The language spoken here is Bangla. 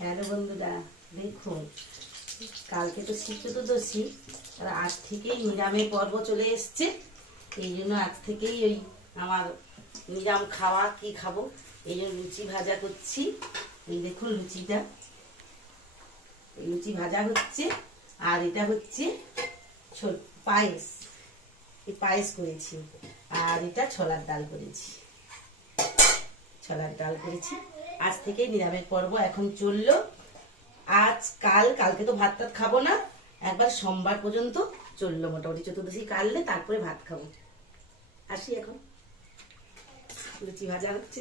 হ্যালো বন্ধুরা, দেখুন কালকে তো শিব চতুর্দশী, আর আজ থেকেই নিরামের পর্ব চলে এসছে। এই জন্য আজ থেকেই ওই আমার নিরাম খাওয়া, কি খাবো এই জন্য লুচি ভাজা করছি। এই দেখুন লুচিটা, এই লুচি ভাজা হচ্ছে। আর এটা হচ্ছে পায়েস, এই পায়েস করেছি। আর এটা ছোলার ডাল করেছি, আজ থেকেই নিরামের পর্ব এখন চললো। কালকে তো ভাত টাত খাবো না, একবার সোমবার পর্যন্ত চললো মোটামুটি। চতুর্দশী কাটলে তারপরে ভাত খাবো। আসি এখন, লুচি ভাজা হচ্ছে।